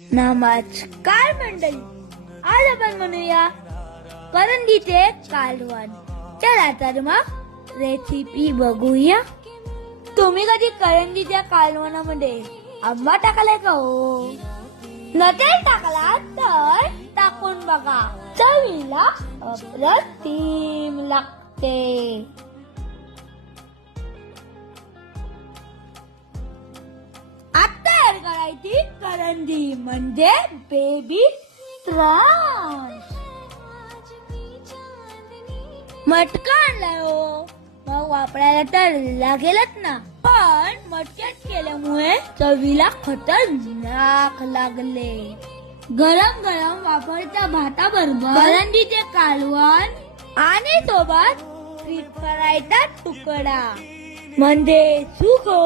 नमस्कार मंडळी, आज आपण म्हणूया करंदीचे कालवण. चला तर मग रेसिपी बघूया. तुम्ही कधी करंदीच्या कालवणामध्ये आंबा टाकलाय का हो? नसेल टाकला तर टाकून बघा, चवीला अप्रतिम लागते. तयार करायची करंदी म्हणजे बेबी प्रॉन्स. मटका आणलाय हो, मग वापरायला तर लागेलच ना, पण मटक्यात केल्यामुळे चवीला खतरनाक लागले. गरम गरम वापरच्या भाताबरोबर करंदीचे कालवण आणि सोबत फ्रीज करायचा तुकडा म्हणजे सुखो.